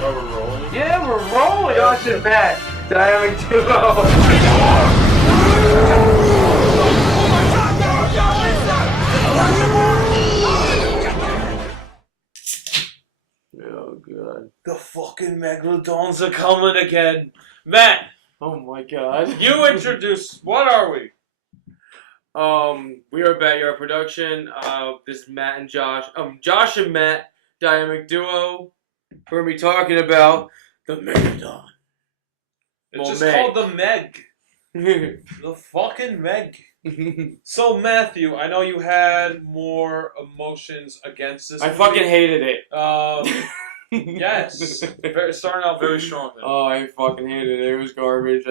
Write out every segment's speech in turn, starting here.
Oh, we're rolling? Yeah, we're rolling. Josh and Matt, Dynamic Duo. Oh god. The fucking megalodons are coming again. Matt! Oh my god. You introduce. What are we? We are BatYard Production. This is Matt and Josh. Josh and Matt, Dynamic Duo. We're gonna be talking about the megalodon. It's just called the Meg. The fucking Meg. So Matthew, I know you had more emotions against this. I fucking hated it. Yes, starting out very strong. Then. Oh, I fucking hated it. It was garbage.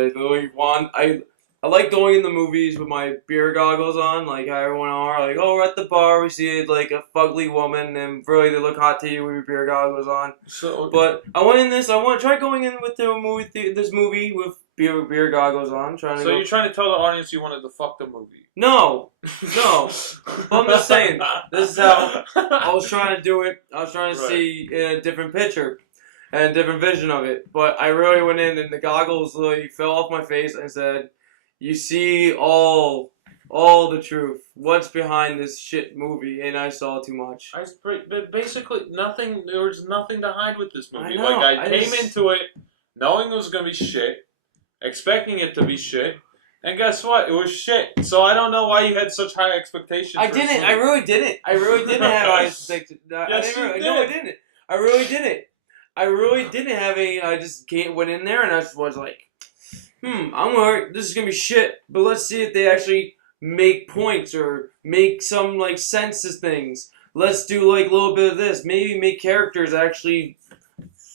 I like going in the movies with my beer goggles on, like how everyone are. Like, oh, we're at the bar, we see like a fugly woman, and really they look hot to you with your beer goggles on. So, but I want to try going in with this movie with beer goggles on. You're trying to tell the audience you wanted to fuck the movie? No. I'm just saying, this is how I was trying to do it. I was trying to see a different picture and a different vision of it. But I really went in, and the goggles literally fell off my face, and said, you see all the truth. What's behind this shit movie? And I saw too much. Basically, nothing. There was nothing to hide with this movie. I came into it knowing it was gonna be shit, expecting it to be shit, and guess what? It was shit. So I don't know why you had such high expectations. I didn't. I really didn't. I really didn't have high expectations. Yes, you did. No, I didn't. I really didn't. I really didn't have any. I just went in there and I just was like, I'm worried. This is gonna be shit. But let's see if they actually make points or make some like sense of things. Let's do like a little bit of this. Maybe make characters actually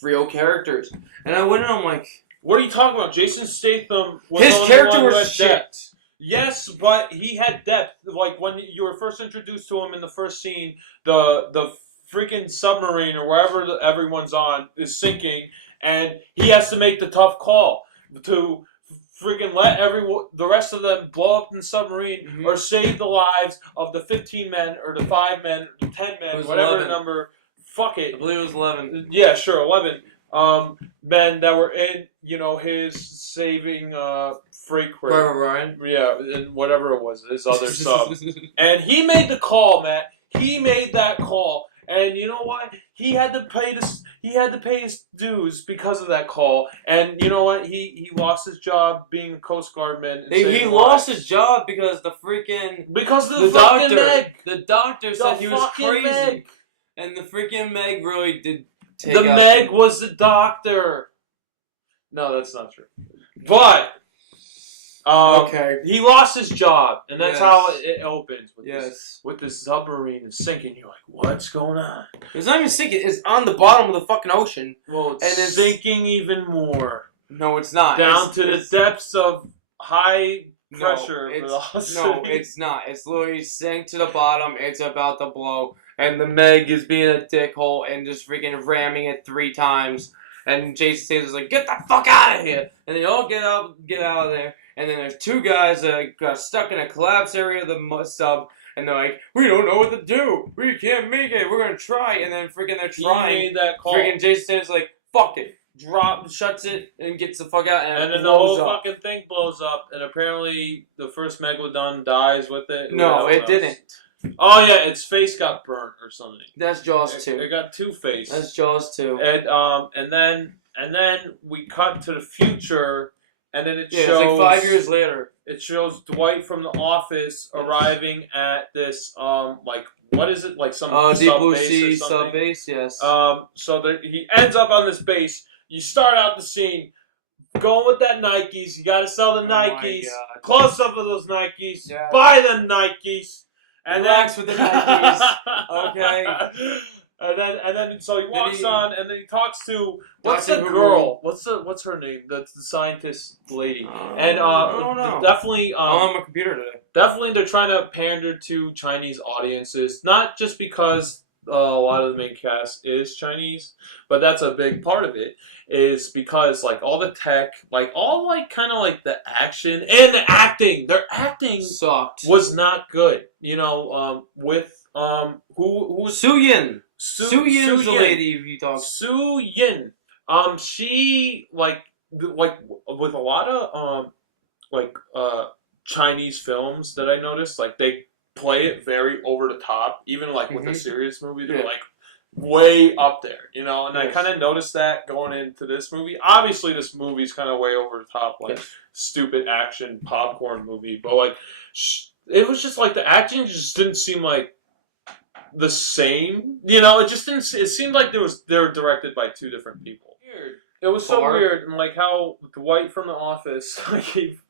real characters. And I went in. I'm like, what are you talking about? Jason Statham was his character was shit. Depth. Yes, but he had depth. Like when you were first introduced to him in the first scene, the freaking submarine or wherever everyone's on is sinking, and he has to make the tough call to freaking let the rest of them blow up in the submarine or save the lives of the 15 men or the 5 men, or the 10 men, whatever 11. Number. Fuck it. I believe it was 11. Yeah, sure, 11. Men that were in, his saving freight crew. Ryan. Yeah, and whatever it was, his other sub. And he made the call, Matt. He made that call. And you know what? He had to pay his dues because of that call. And you know what? He lost his job being a Coast Guardman. He lost his job because the doctor said he was crazy. Meg. And the freaking Meg really did take the Meg was the doctor. No, that's not true. But okay, he lost his job, and that's how it opens. With this submarine is sinking. You're like, what's going on? It's not even sinking. It's on the bottom of the fucking ocean. Well, it's sinking even more. No, it's not. Down to the depths of high pressure velocity. No, it's not. It's literally sank to the bottom. It's about to blow. And the Meg is being a dickhole and just freaking ramming it 3 times. And Jason Statham's like, get the fuck out of here! And they all get out of there. And then there's 2 guys that got stuck in a collapse area of the sub. And they're like, we don't know what to do. We can't make it. We're going to try. And then freaking they're trying. He made that call. Freaking Jason Statham's like, fuck it. Shuts it, and gets the fuck out. And then the whole fucking thing blows up. And apparently the first megalodon dies with it. No, it didn't. Oh yeah, its face got burnt or something. That's Jaws 2. It got 2 faces. That's Jaws 2. And then we cut to the future, and then it shows. It's like 5 years later. It shows Dwight from The Office arriving at this what is it, like some Deep Blue Sea sub base, yes. So he ends up on this base. You start out the scene. Going with that Nikes. You gotta sell the Nikes. Close up of those Nikes. Yeah. Buy the Nikes. And relax with the Nikes. Okay. And then so he walks on, and then he talks to what's the girl? What's her name? That's the scientist lady. And I don't know. Definitely. I'm on my computer today. Definitely, they're trying to pander to Chinese audiences, not just because a lot of the main cast is Chinese, but that's a big part of it. Is because like all the tech, like all like kind of like the action and the acting, their acting sucked. Was not good. With who was Su Yin. Su Yin's the lady you talk. Su Yin. She like with a lot of like Chinese films that I noticed, like they play it very over the top. Even like with a serious movie, they're like way up there, you know. And I kind of noticed that going into this movie. Obviously, this movie's kind of way over the top, like stupid action popcorn movie. But like, it was just like the acting just didn't seem like the same. You know, it just didn't. It seemed like they were directed by two different people. Weird. It was so weird, and like how Dwight from The Office.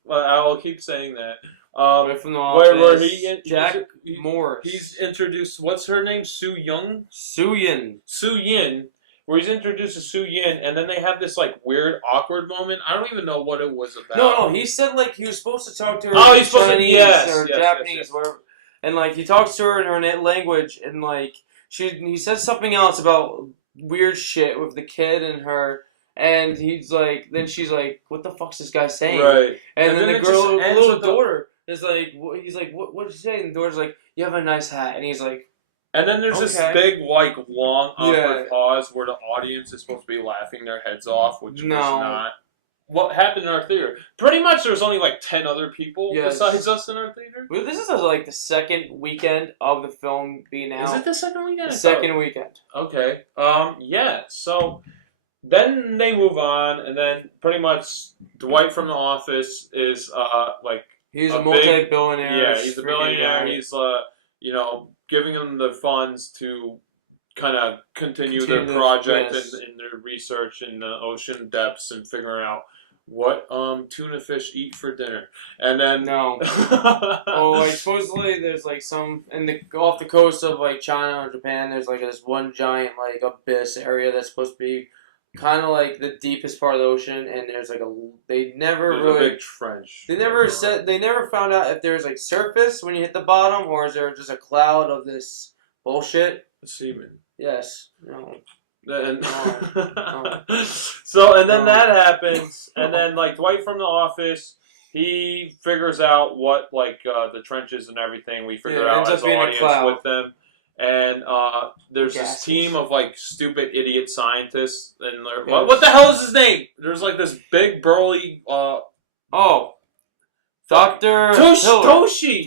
I'll keep saying that. Dwight from The Office. Where Jack Morris. He's introduced. What's her name? Su Yin. Su Yin. Where he's introduced to Su Yin, and then they have this like weird, awkward moment. I don't even know what it was about. No, he said like he was supposed to talk to her. Oh, he's supposed Chinese or Japanese, yes. whatever. And like he talks to her in her language, and like he says something else about weird shit with the kid and her. And he's like, then she's like, "What the fuck's this guy saying?" Right. And then the girl, the little daughter, is like, he's like, "What did you say?" And the daughter's like, "You have a nice hat." And he's like, and then there's this big, like, long, awkward pause where the audience is supposed to be laughing their heads off, which was not what happened in our theater. Pretty much, there was only like 10 other people besides us in our theater. Well, this is like the second weekend of the film being out. Is it the second weekend? The second weekend. Okay. Yeah. So. Then they move on, and then pretty much Dwight from The Office is like he's a multi-billionaire. Yeah, he's a billionaire. He's you know, giving them the funds to kind of continue their project and their research in the ocean depths and figuring out what tuna fish eat for dinner. And then like supposedly there's like some off the coast of like China or Japan. There's like this one giant like abyss area that's supposed to be kind of like the deepest part of the ocean, and there's like there's a big trench. They never found out if there's like surface when you hit the bottom, or is there just a cloud of this bullshit? The semen. Yes. No. Then so and then that happens, and then like Dwight from The Office, he figures out what like the trenches and everything. We figure out as an audience with them. And there's this team of like stupid idiot scientists, and what the hell is his name? There's like this big burly Dr. Toshi.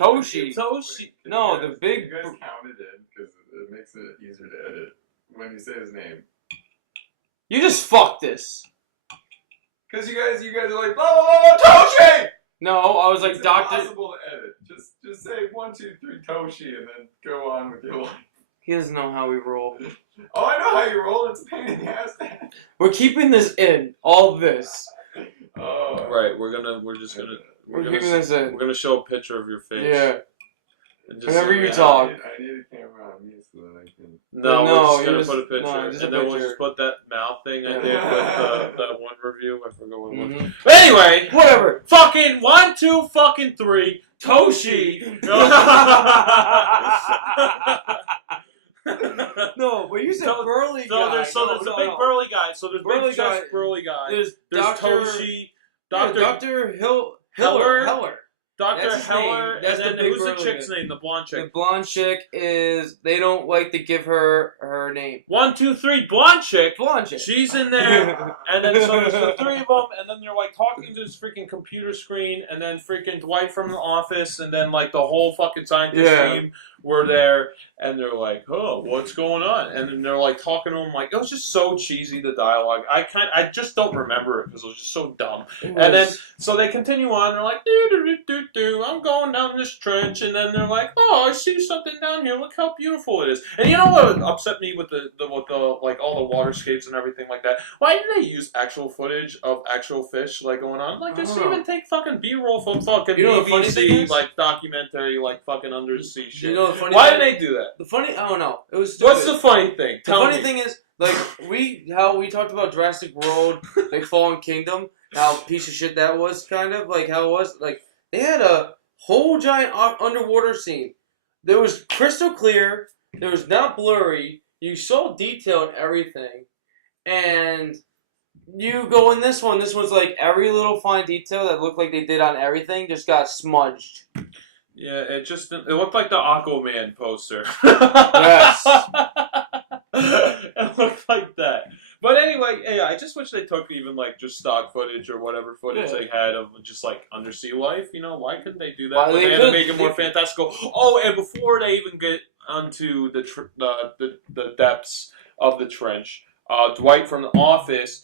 No, the big. You guys counted it because it makes it easier to edit when you say his name. You just fucked this. Because you guys are like blah blah blah Toshi. No, I was like Doctor. It's impossible to edit. Just say 1, 2, 3 Toshi and then go on with your life. He doesn't know how we roll. Oh, I know how you roll. It's a pain in the ass. We're keeping this in. All this. Right. We're just gonna. We're keeping this in. We're gonna show a picture of your face. Yeah. Whenever you talk. I need a camera on me so that I can. No, we're just gonna put a picture, and then we'll just put that mouth thing I did with that one review. I forgot what it was. But anyway, whatever. Fucking 1, 2, fucking 3, Toshi. No, but you said burly guy. There's a big burly guy. So there's big chest burly guy. There's Toshi. Dr. Heller. Dr. Heller, and then who's the chick's name? The blonde chick. The blonde chick is, they don't like to give her name. 1, 2, 3, blonde chick. Blonde chick. She's in there, and then so there's the three of them, and then they're like talking to this freaking computer screen, and then freaking Dwight from The Office, and then like the whole fucking scientist team were there, and they're like, "Oh, what's going on?" And then they're like talking to him, like it was just so cheesy, the dialogue. I just don't remember it because it was just so dumb. And then so they continue on. They're like, I'm going down this trench, and then they're like, "Oh, I see something down here. Look how beautiful it is." And you know what upset me with the like all the waterscapes and everything like that? Why didn't they use actual footage of actual fish like going on? Like just even take fucking B-roll from fucking BBC like documentary like fucking undersea shit. You know the funny Why thing? did they do that? I don't know. It was stupid. What's the funny thing? The funny thing is, like, how we talked about Jurassic World, like Fallen Kingdom, how piece of shit that was, kind of, like how it was, like, they had a whole giant underwater scene. There was crystal clear, there was not blurry, you saw detail in everything, and you go in this one's like every little fine detail that looked like they did on everything just got smudged. Yeah, it looked like the Aquaman poster. Yes. It looked like that. But anyway, yeah, I just wish they took even like just stock footage or whatever footage they had of just like undersea life. You know, why couldn't they do that? Well, But they they had to could- make it more fantastical. Oh, and before they even get onto the depths of the trench, Dwight from The Office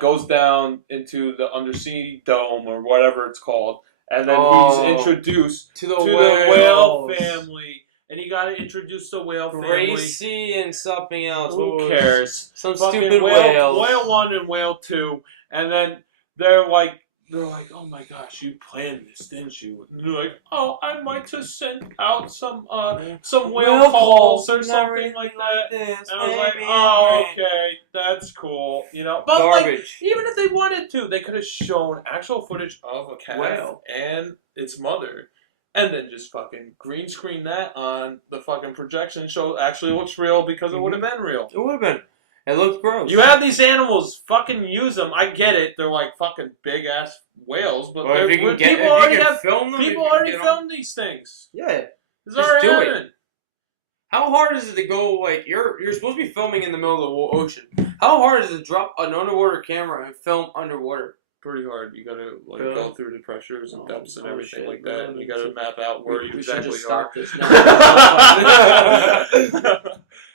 goes down into the undersea dome or whatever it's called, and then he's introduced to the whale whales. family. And he got to introduce the whale family. Gracie and something else. Who cares? Some Fucking stupid whales. Whale 1 and Whale 2. And then they're like, oh my gosh, you planned this, didn't you? And they're like, oh, I might just send out some whale calls or something like that. And I was like, oh, okay, that's cool. You know, but garbage. Like, even if they wanted to, they could have shown actual footage of a calf Whale and its mother. And then just fucking green screen that on the fucking projection show actually looks real because it would have been real. It would have been. It looked gross. You have these animals, fucking use them. I get it. They're like fucking big ass whales, but people already film these things. Yeah. It's Just already do it. happening. How hard is it to go, like, you're supposed to be filming in the middle of the ocean. How hard is it to drop an underwater camera and film underwater? Pretty hard. You gotta go through the pressures and depths and everything shit, like that. man. You gotta map out where you we exactly should just are. stop this now.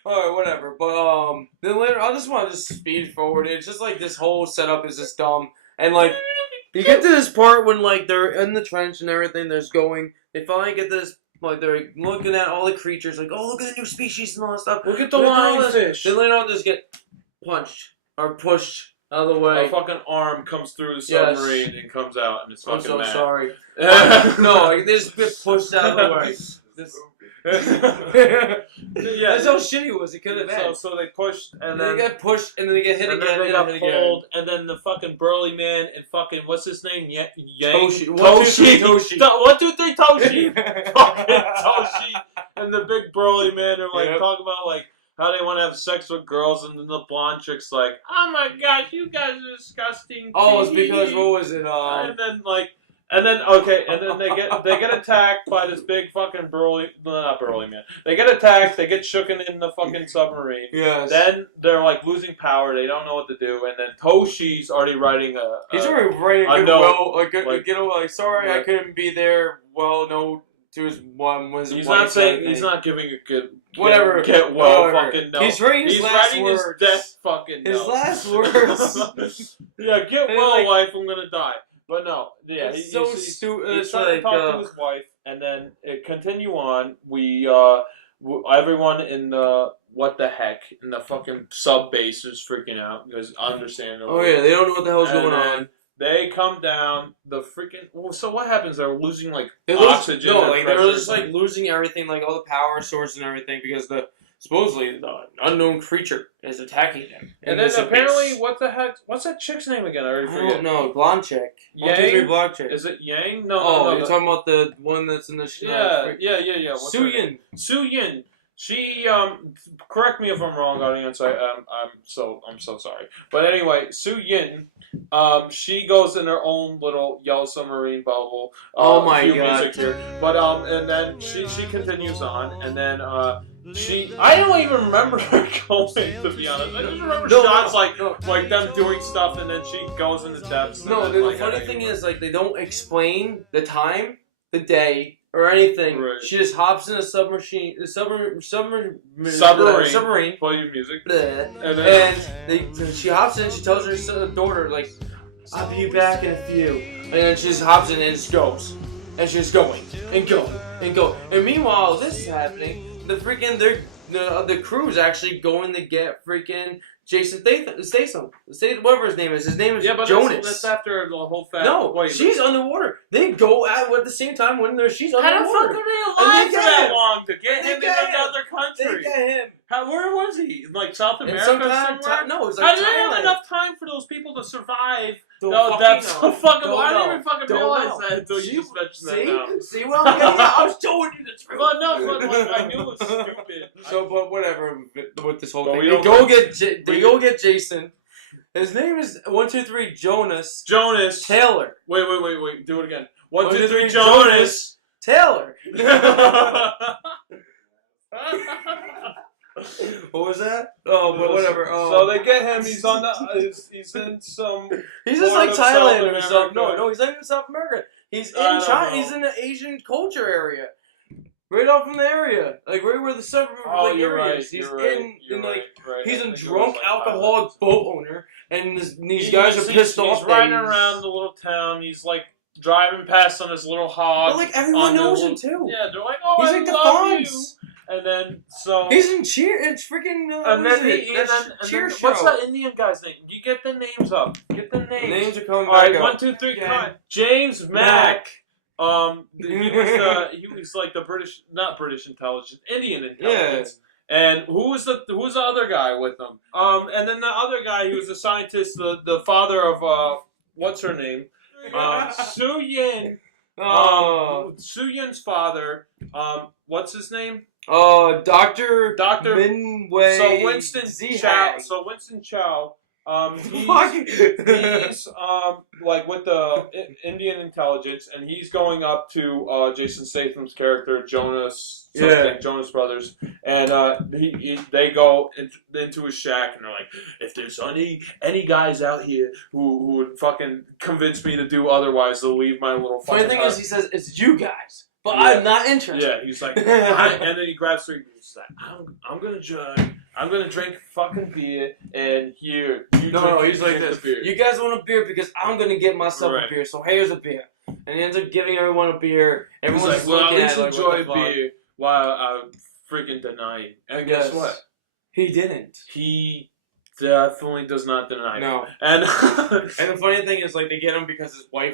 Alright, whatever. But then later, I just want to just speed forward. It's just like this whole setup is just dumb. And like, you get to this part when like they're in the trench and everything. They finally get this. Like they're looking at all the creatures. Like, oh, look at the new species and all that stuff. Look at the Look at all this. lionfish. Then later on, just get punched or pushed out of the way. A fucking arm comes through the submarine and comes out, and it's I'm fucking so mad. sorry. No, like, they just get pushed out of the way. Yeah, That's how shitty it was. It could have been. So they pushed, and they then get pushed, and then they get hit and again, then they and got hit again. pulled, and then the fucking burly man and fucking what's his name? Yang Toshi. 1, 2, 3, Toshi. 1, 2, 3, Toshi. Fucking Toshi and the big burly man are like talking about like how they want to have sex with girls, and then the blonde chick's like, "Oh my gosh, you guys are disgusting." Oh, it's because what was it? And then they get attacked by this big fucking not burly man. They get attacked. They get shooken in the fucking submarine. Yes. Then they're like losing power. They don't know what to do. And then Toshi's already writing He's already writing a good note. sorry, I couldn't be there. Well, no. To his one was he's not saying he's not giving a good whatever get well whatever. fucking no. He's writing his last words. His death fucking his note. last words. Yeah, get And well, like, wife. I'm gonna die. But no, yeah, it's so stupid. He's It's trying like to talk to his wife, and then continue on. We everyone in the what the heck in the fucking sub base is freaking out because understandably. Oh yeah, they don't know what the hell's going on. They come down the freaking. Well, so what happens? They're losing like They oxygen. No, like they're pressure. just like losing everything, like all the power source and everything, because supposedly the unknown creature is attacking them. And then apparently, what the heck? What's that chick's name again? I already forget. I don't know. Blonde chick. Yang? 1, 2, 3 blonde chick. Is it Yang? No, Oh, no. you're talking about the one that's in the Yeah. What's her name? Suyin. Suyin. She correct me if I'm wrong, audience. I'm so sorry. But anyway, Suyin, she goes in her own little yellow submarine bubble. Oh my cue god. music here. But and then she continues on, and then I don't even remember her going, to be honest. I just remember shots like them doing stuff, and then she goes in the depths. No, the funny thing is, like, they don't explain the time, the day, or anything. Right. She just hops in a submarine. Play your music. And she hops in. She tells her daughter, like, "I'll be back in a few." And then she just hops in and just goes, and she's going and going and going. And meanwhile, this is happening. The the crew is actually going to get freaking Jason Statham, whatever his name is. His name is Jonas. That's after the whole fact. No, Wait, she's underwater. They go at the same time when she's how underwater. the fuck are they And alive they for get that him. long to get They him in get him. another They country? get him. Where was he? In like South And America somewhere? no, it's How like did they have Thailand. enough time for those people to survive? Don't No, fucking that's know. so fucking. Don't I didn't know. even fucking Don't realize know. that until you just mentioned that now. See what I'm getting at? I was showing you the truth. Well, no, but like, I knew it was stupid. So, but whatever with this whole But thing. we They don't- go get Jason. His name is 1, 2, 3 Jonas Jonas. Taylor. Wait. Do it again. 1, 2, 3 Jonas. Taylor. What was that? Oh, but whatever. Oh. So they get him. He's on the. He's in some. He's just part like of Thailand South or something. America. No, he's not even South America. He's in I don't China. know. He's in the Asian culture area. Right off from the area, like right where the suburb You're area right. is. He's You're right. in You're like right. he's I a think it was, drunk like, alcoholic Thailand. boat owner, and these guys are pissed off. He's riding around the little town. He's like driving past on his little hog. But like everyone knows him too. Yeah, they're like, oh, He's I like the love you. Fonz. And then so He's in Cheer. It's freaking. and then Cheer show. what's that Indian guy's name? You get the names up. Get the names. The names are coming All back right, up. 1, 2, 3, Again. come on. James Mack. He was like the not British intelligence, Indian intelligence. Yeah. And who was the other guy with him? And then the other guy, he was a scientist, the father of what's her name? Su Yin. Su Yin's father. What's his name? Dr. Minwei. So Winston Chow. He's like with the Indian intelligence, and he's going up to Jason Statham's character Jonas Brothers, and they go into his shack, and they're like, if there's any guys out here who would fucking convince me to do otherwise, they'll leave my little. Funny thing is, he says it's you guys, but I'm not interested. Yeah, he's like, and then he grabs 3. He's like, I'm gonna judge. I'm gonna drink fucking beer, and here you he's like this. Beer. You guys want a beer because I'm gonna get myself a beer. So here's a beer, and he ends up giving everyone a beer. Everyone's he's like, well, looking at least at enjoy like, what the beer while I'm freaking denying. And guess what? He didn't. He definitely does not deny. No. And and the funny thing is, like, they get him because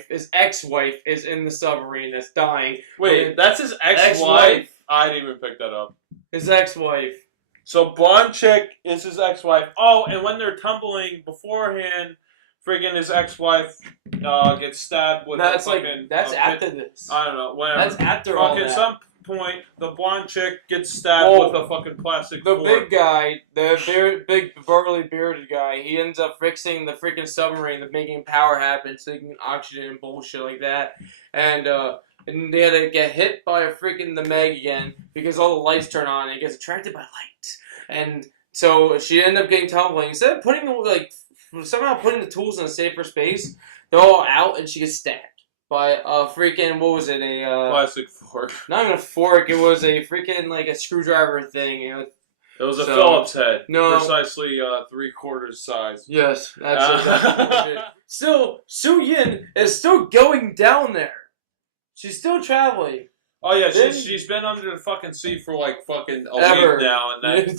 his ex-wife, is in the submarine that's dying. Wait, that's his ex-wife? I didn't even pick that up. His ex-wife. So blonde chick is his ex-wife. Oh, and when they're tumbling beforehand, friggin' his ex-wife gets stabbed with that's after this. I don't know. Whatever. That's after all that. At some point, the blonde chick gets stabbed with a fucking plastic fork. Big guy, the big burly bearded guy, he ends up fixing the freaking submarine, making power happen, so he can oxygen and bullshit like that. And they had to get hit by a freaking the Meg again because all the lights turn on and it gets attracted by light. And so she ended up getting tumbling. Instead of putting the tools in a safer space, they're all out and she gets stabbed by a freaking, what was it? Plastic fork. Not even a fork, it was a freaking like a screwdriver thing. It was a Phillips head. No. Precisely 3/4 size. Yes, that's exactly it. Still, Su Yin is still going down there. She's still traveling. Oh yeah, she's been under the fucking sea for like fucking a Ever. week now, and then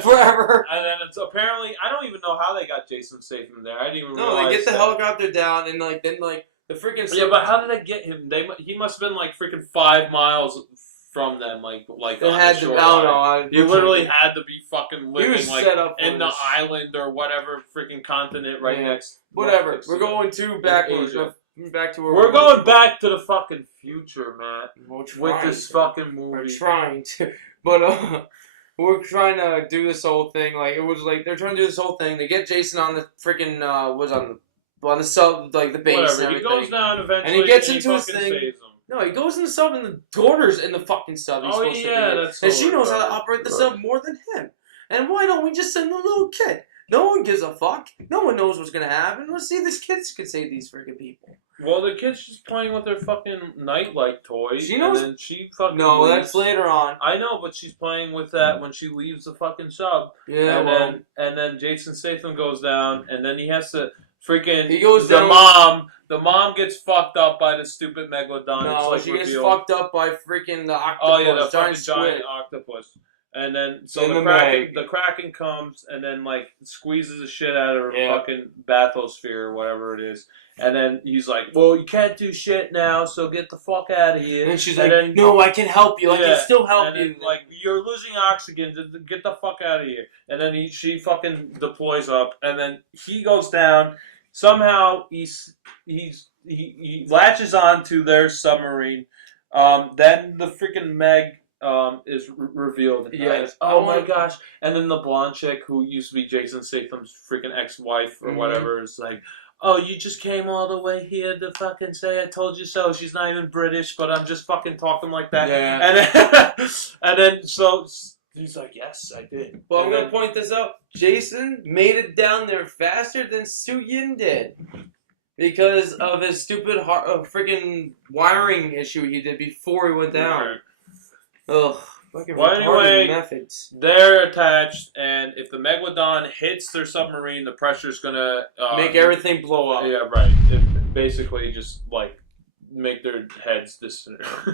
forever. And then it's apparently I don't even know how they got Jason Statham there. I didn't even realize. No, they get the helicopter down, and then the freaking. Yeah, but how did they get him? He must have been like freaking 5 miles from them, like they had to. He literally had to be fucking living like set up in the island or whatever freaking continent next. Whatever. Next We're to going backwards. Back to where we're going back to the fucking future, Matt. With this fucking movie. We're trying to, but we're trying to do this whole thing. Like it was like they're trying to do this whole thing. They get Jason on the freaking on the sub, like the base. Whatever. And He everything. goes down eventually, and he gets into his fucking thing. saves him. No, he goes in the sub, and the daughter's in the fucking sub. He's supposed to be. That's and she knows how to operate the sub more than him. And why don't we just send the little kid? No one gives a fuck. No one knows what's gonna happen. Let's see if these kids can save these freaking people. Well, the kid's just playing with their fucking nightlight toys. She knows. And then she fucking No, leaves. that's later on. I know, but she's playing with that when she leaves the fucking sub. Yeah, and then Jason Statham goes down, and then he has to freaking. He goes the down. mom. The mom gets fucked up by the stupid megalodon. No, it's like she revealed. gets fucked up by freaking the octopus. Oh yeah, the giant fucking giant octopus. And then In the Kraken comes and then like squeezes the shit out of her fucking bathysphere or whatever it is. And then he's like, "Well, you can't do shit now, so get the fuck out of here." And she's like, "No, I can help you. I can still help you." Then, like, you're losing oxygen. Get the fuck out of here. And then she fucking deploys up, and then he goes down. Somehow he latches onto their submarine. Then the freaking Meg is revealed. Yes. Oh my gosh! And then the blonde chick who used to be Jason Statham's freaking ex-wife or whatever is like, "Oh, you just came all the way here to fucking say I told you so." She's not even British, but I'm just fucking talking like that. Yeah. And then, and then so He's like, yes, I did. Well, I'm And gonna then- point this out. Jason made it down there faster than Su-Yin did because of his stupid freaking wiring issue he did before he went down. Ugh, fucking Well, retarded anyway, methods. They're attached, and if the megalodon hits their submarine, the pressure's gonna Make everything blow up. Yeah, right. It basically just like make their heads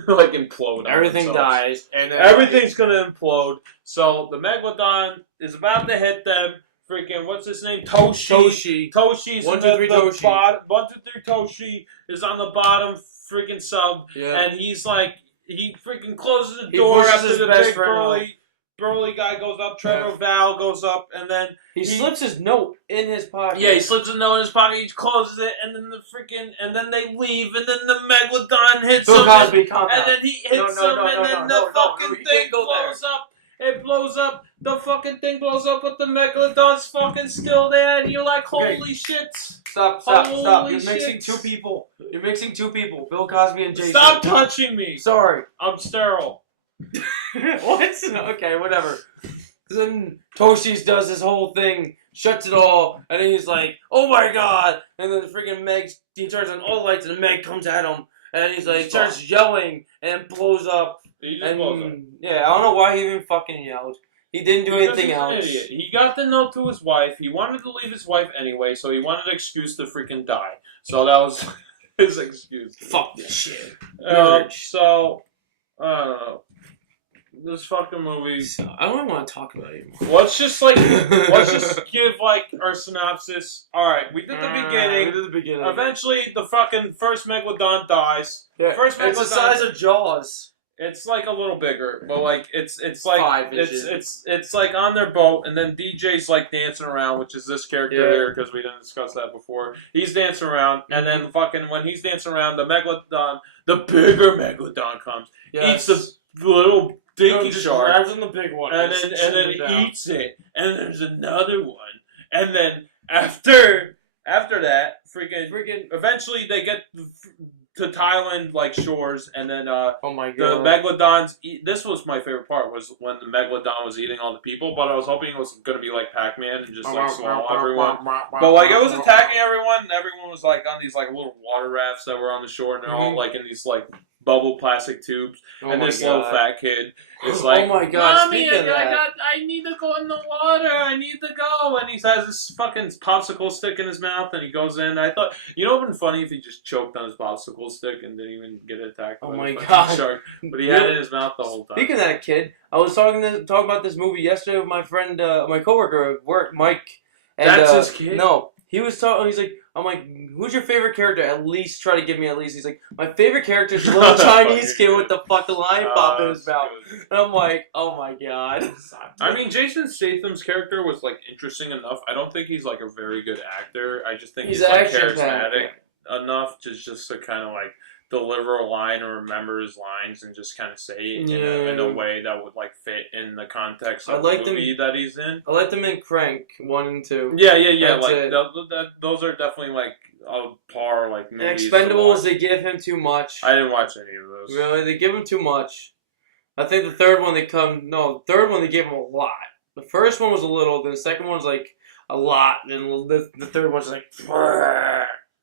like implode. on Everything themselves. dies, and then Everything's gonna implode. So the megalodon is about to hit them. Freaking, what's his name? Toshi. Toshi's 1, in 2, 3 Toshi. 1, 2, 3 Toshi is on the bottom freaking sub, Yeah. and he's like, he freaking closes the He door pushes after his the best big friend burly guy goes up. Trevor Val goes up, and then He slips his note in his pocket. he slips a note in his pocket. He closes it, and then they leave, and then the megalodon hits Bill him, Cosby, calm and down. then he hits him, and then the fucking you thing can't go there. blows up. It blows up. The fucking thing blows up, but the megalodon's fucking still there, and you're like, holy shit! Stop. Holy You're mixing shit. two people. Bill Cosby and Jason. Stop touching me! Sorry. I'm sterile. What? Okay, whatever. Then Toshi's does this whole thing, shuts it all, and then he's like, oh my god! And then the freaking he turns on all the lights, and the Meg comes at him, and then he's like, starts yelling, and blows up. He just blows up. Yeah, I don't know why he even fucking yelled. He didn't do Because anything he's else. an idiot. He got the note to his wife. He wanted to leave his wife anyway, so he wanted an excuse to freaking die. So that was his excuse. Fuck this shit. So, I don't know. This fucking movie. I don't want to talk about it anymore. Let's just give like our synopsis. All right, we did the beginning. We did the beginning. Eventually, the fucking first megalodon dies. Yeah. First It's the megalodon. size of Jaws. It's like a little bigger, but like it's like 5 inches. it's like on their boat, and then DJ's like dancing around, which is this character here because we didn't discuss that before. He's dancing around, and then fucking when he's dancing around, the bigger megalodon comes, eats the little dinky shark, grabs on the big one, and then eats it, and there's another one, and then after that, freaking eventually they get to Thailand like shores, and then oh my the god, megalodons eat. This was my favorite part, was when the megalodon was eating all the people, but I was hoping it was going to be like Pac-Man and just like swallow everyone. But like it was attacking everyone, and everyone was like on these like little water rafts that were on the shore, and they're all like in these like bubble plastic tubes, and this little fat kid is like, oh my god, Mommy, I need to go in the water. I need to go. And he has this fucking popsicle stick in his mouth, and he goes in. I thought, it would have been funny if he just choked on his popsicle stick and didn't even get attacked by the fucking shark. But he had it in his mouth the whole time. Speaking of that kid, I was talking about this movie yesterday with my friend, my coworker at work, Mike. And, That's his kid? No, he was talking. He's like, I'm like, who's your favorite character? At least try to give me at least. He's like, my favorite character is the little Chinese kid with the fucking lollipop in his mouth. And I'm like, oh my god. I mean, Jason Statham's character was like interesting enough. I don't think he's like a very good actor. I just think he's like charismatic enough just to kind of like deliver a line or remember his lines and just kind of say it in a way that would like fit in the context of the movie that he's in. I like them in Crank 1 and 2. Yeah. That's like it. those are definitely like on par like movies. Expendables, they give him too much. I didn't watch any of those. Really, they give him too much. I think the third one they gave him a lot. The first one was a little, then the second one was like a lot, then the third one's like.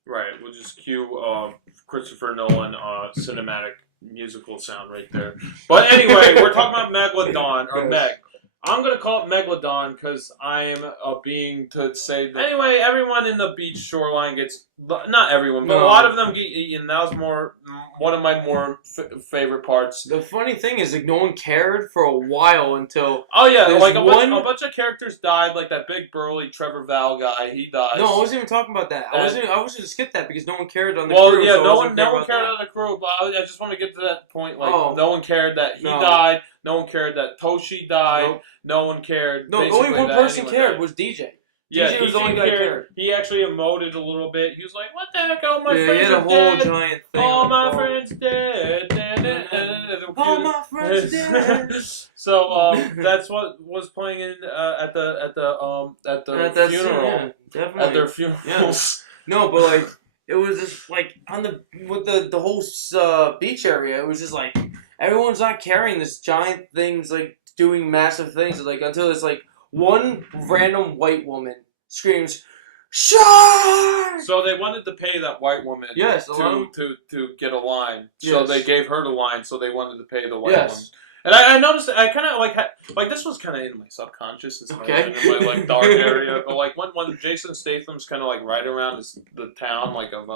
Right, we'll just cue Christopher Nolan cinematic musical sound right there. But anyway, we're talking about Megalodon, or Meg. I'm going to call it Megalodon because I'm being to say that. Anyway, everyone in the beach shoreline gets, not everyone, but a lot of them get eaten. That was one of my more favorite parts. The funny thing is, like, no one cared for a while until... Oh, yeah, like a bunch of characters died, like that big burly Trevor Val guy, he dies. No, I wasn't even talking about that. I was going to skip that because no one cared on the crew. Well, yeah, so no one cared on the crew, but I just want to get to that point, like, no one cared that he died, no one cared that Toshi died. Nope. No one cared. No, only one person cared was DJ. Yeah, DJ was the only guy who cared. He actually emoted a little bit. He was like, "What the heck? All my friends he had a whole dead. giant thing. All my friends dead. All my friends dead." So that's what was playing in at the funeral. Yeah, definitely. At their funerals. Yeah. No, but like it was just like with the whole beach area. It was just like everyone's not carrying this giant thing's like doing massive things, like until it's like one random white woman screams, "Shark!" So they wanted to pay that white woman Yes, to get a line. Yes. So they gave her the line, so they wanted to pay the white Yes. woman. And I noticed, I kind of like this was kind of in my subconscious, it's not Okay. even in my like dark area. But like when Jason Statham's kind of like right around the town, like of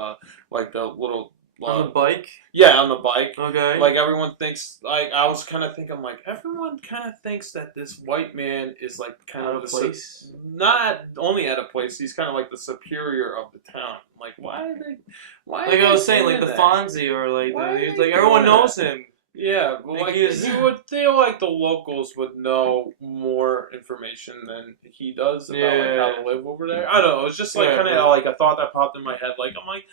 like the little on the bike. yeah, on the bike. Okay. Like everyone thinks, like I was kind of thinking, like everyone kind of thinks that this white man is like kind Out of of the place. not only at a place, he's kind of like the superior of the town. Like why are they? Why? Like are I was they saying, like doing the that? Fonzie or like Why are the, they like everyone doing knows that? him. Yeah, but Like like he is- you would feel like the locals would know more information than he does about like how to live over there. I don't know. It's just like Yeah, kind of but- like a thought that popped in my head. Like I'm like,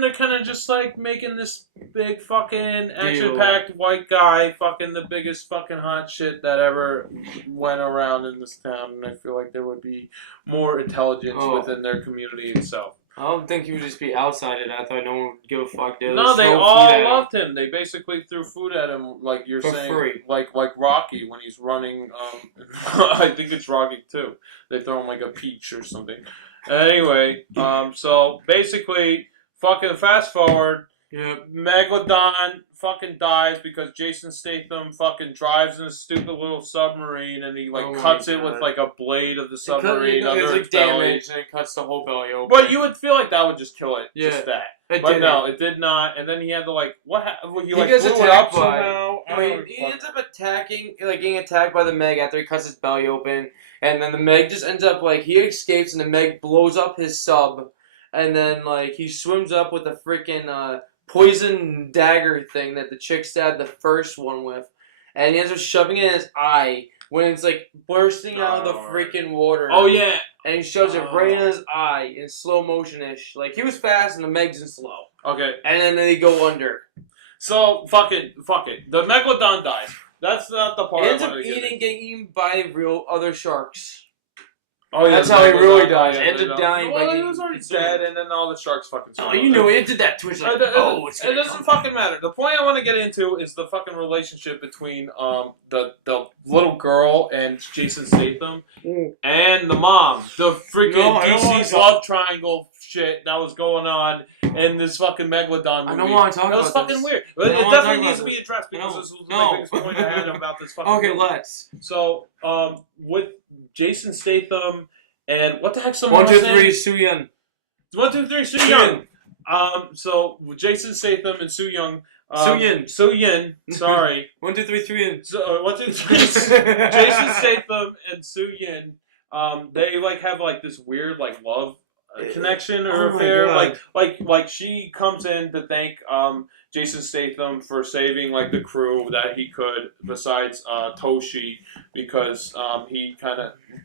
they're kind of just like making this big fucking action-packed white guy fucking the biggest fucking hot shit that ever went around in this town, and I feel like there would be more intelligence within their community itself. I don't think he would just be outside it. I thought no one would give a fuck. No, they all loved him. They basically threw food at him, like you're For saying, free. like Rocky when he's running. I think it's Rocky too. They throw him like a peach or something. Anyway, so basically, fucking fast forward. Yep. Megalodon fucking dies because Jason Statham fucking drives in a stupid little submarine and he like cuts it with like a blade of the submarine under It's its belly. damage and it cuts the whole belly open. But you would feel like that would just kill it. Yeah. Just that. It But didn't. no, it did not. And then he had to like what? He like gets blew it up attacked by- somehow. I don't know. He ends up getting attacked by the Meg after he cuts his belly open, and then the Meg just ends up like he escapes, and the Meg blows up his sub, and then like he swims up with a freaking poison dagger thing that the chick stabbed the first one with, and he ends up shoving it in his eye when it's like bursting out of the freaking water. Oh yeah. And he shoves it right in his eye in slow motion-ish. Like he was fast and the Meg's in slow. Okay. And then they go under. So fuck it. The megalodon dies. That's not the part. He ends I up wanted to get into. getting eaten by real other sharks. Oh yeah, That's the how he megalodon really dies. yeah, Ends they up don't. dying by Well, he getting was already consumed. dead, and then all the sharks fucking. Oh, swallowed you him. know, it did that twitch like, It doesn't fucking matter. The point I want to get into is the fucking relationship between the little girl and Jason Statham and the mom. The freaking No, I don't wanna DC's talk- love triangle shit that was going on in this fucking Megalodon movie. I don't want to talk That was about fucking this. weird. I But don't it wanna definitely talk needs to about be addressed because No, this was no. my biggest point I had about this fucking Okay, movie. let's. So, with Jason Statham and what the heck's the 1, mom's 2, name? 3, Suyeon. 1, 2, 3, Soo Young. So Jason Statham and Soo Young. Soo Yin. Sorry. 1, 2, 3, Suyeon. So 1, 2, 3. Jason Statham and Soo Yin. They like have like this weird like love connection or Oh my affair. God. Like she comes in to thank Jason Statham for saving like the crew that he could besides Toshi because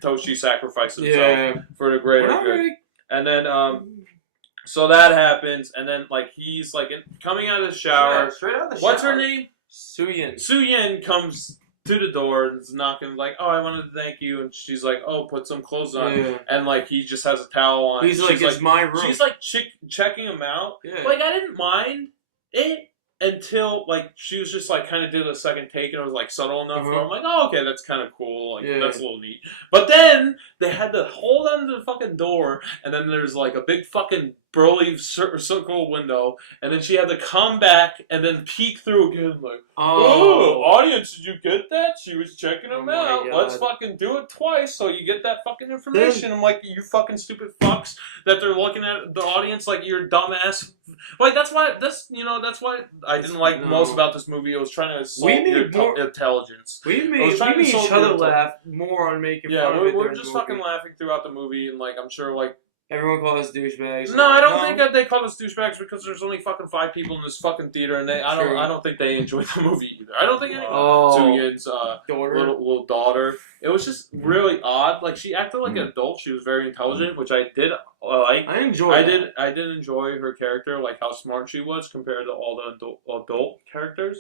Toshi sacrificed himself for the greater good. And then so that happens, and then like he's like coming out of the shower. Straight out of the shower. What's her name? Suyeon. Soo Yin comes to the door and is knocking like, "Oh, I wanted to thank you," and she's like, "Oh, put some clothes on," Yeah. and like he just has a towel on. He's like, it's my room. She's like checking him out. Yeah. Like I didn't mind it until like she was just like kind of did a second take and it was like subtle enough. Where I'm like, oh, okay, that's kind of cool. Like that's a little neat. But then they had to hold on to the fucking door, and then there's like a big fucking burly circle window, and then she had to come back and then peek through again, like, oh, audience, did you get that? She was checking them my out. God. Let's fucking do it twice so you get that fucking information. I'm like, you fucking stupid fucks that they're looking at the audience like you're dumbass. Like that's why I didn't like most about this movie. It was trying to assault your intelligence. We made each other laugh more on making fun of it. We're just fucking laughing throughout the movie, and like I'm sure like everyone calls us douchebags. no, I don't think that they call us douchebags because there's only fucking 5 people in this fucking theater, and I don't think they enjoyed the movie either. I don't think anyone. Soo Yin's little daughter. It was just really odd. Like she acted like an adult. She was very intelligent, which I did like. I enjoyed. I did enjoy her character, like how smart she was compared to all the adult characters.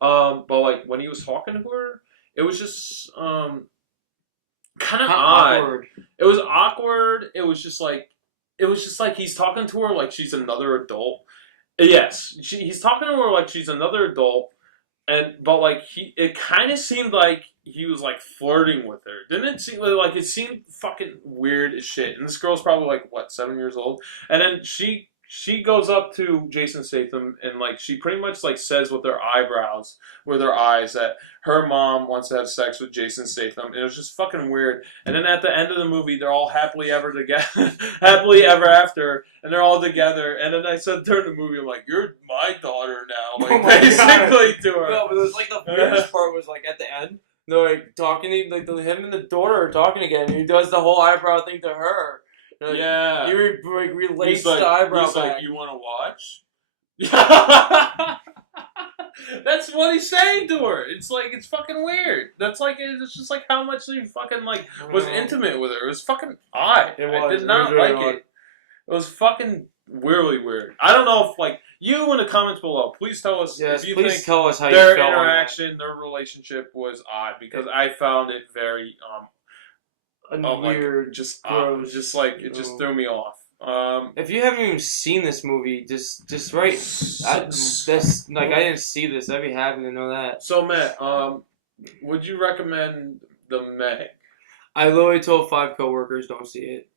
But like when he was talking to her, it was just kind of odd. Awkward. It was awkward. It was just like he's talking to her like she's another adult. Yes, he's talking to her like she's another adult, but like it kind of seemed like he was like flirting with her. Didn't it seem like it seemed fucking weird as shit? And this girl's probably like what, 7 years old, and then she goes up to Jason Statham and like she pretty much like says with her eyebrows, with her eyes, that her mom wants to have sex with Jason Statham, and it was just fucking weird. And then at the end of the movie, they're all happily ever together, happily ever after, and they're all together. And then I said during the movie, I'm like, "You're my daughter now," like basically to her. No, but it was like the weirdest part was like at the end, they're like talking, like him and the daughter are talking again, and he does the whole eyebrow thing to her. Like, yeah, he relates the eyebrow he's back. like, "You want to watch?" That's what he's saying to her. It's like, it's fucking weird. That's like, it's just like how much he fucking like was intimate with her. It was fucking odd. I did not like it. It was fucking weirdly weird. I don't know if like you in the comments below, please tell us if you think tell us how their you felt interaction, their relationship was odd, because I found it very weird, like, just gross. just like it just threw me off. If you haven't even seen this movie, just write. This like I didn't see this. I'd be happy to know that. So Matt, would you recommend The Meg? I literally told 5 coworkers don't see it.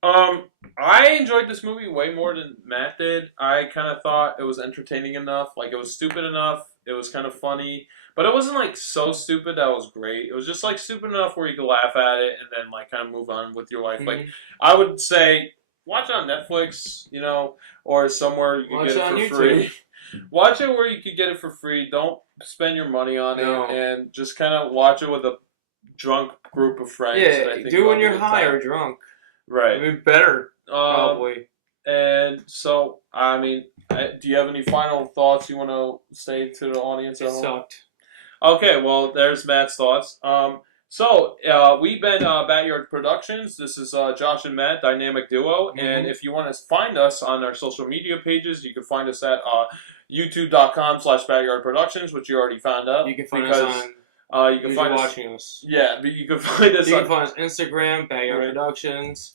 I enjoyed this movie way more than Matt did. I kind of thought it was entertaining enough. Like, it was stupid enough. It was kind of funny. But it wasn't, like, so stupid that it was great. It was just, like, stupid enough where you could laugh at it and then, like, kind of move on with your life. Mm-hmm. Like, I would say, watch it on Netflix, you know, or somewhere you can get it for free. Watch it where you could get it for free. Don't spend your money on it. And just kind of watch it with a drunk group of friends. Yeah, do it when you're high or drunk. Right. I mean, better, probably. And so, I mean, do you have any final thoughts you want to say to the audience? It sucked. Okay, well, there's Matt's thoughts. So, we've been BatYard Productions. This is Josh and Matt, dynamic duo. Mm-hmm. And if you want to find us on our social media pages, you can find us at youtube.com/BatYard Productions, which you already found out. You can find us on... you can find us watching us. Yeah, but you can find us. You can find us Instagram, BatYard Productions.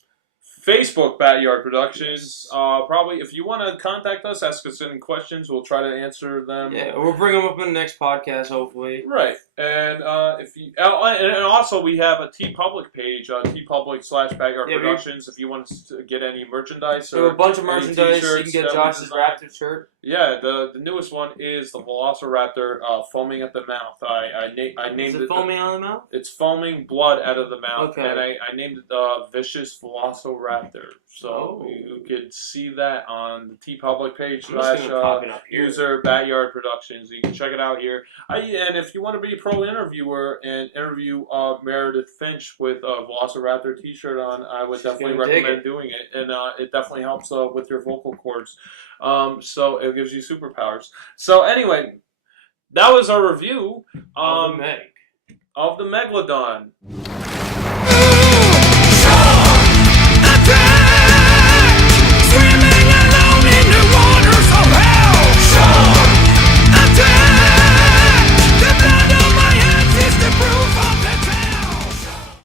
Facebook, BatYard Productions. Probably, if you want to contact us, ask us any questions, we'll try to answer them. Yeah, we'll bring them up in the next podcast, hopefully. Right, and if you, and also we have a TeePublic page, TeePublic/BatYard Productions. If you want to get any merchandise or a bunch of merchandise, you can get Josh's Raptor shirt. Yeah, the newest one is the Velociraptor foaming at the mouth. I named it. Foaming out of the mouth? It's foaming blood out of the mouth, okay. And I named it Vicious Velociraptor. So you could see that on the TeePublic page / user BatYard Productions. You can check it out here. And if you want to be a pro interviewer and interview Meredith Finch with a Velociraptor T-shirt on, I would definitely recommend doing it. And it definitely helps with your vocal cords. So it gives you superpowers. So anyway, that was our review of the megalodon.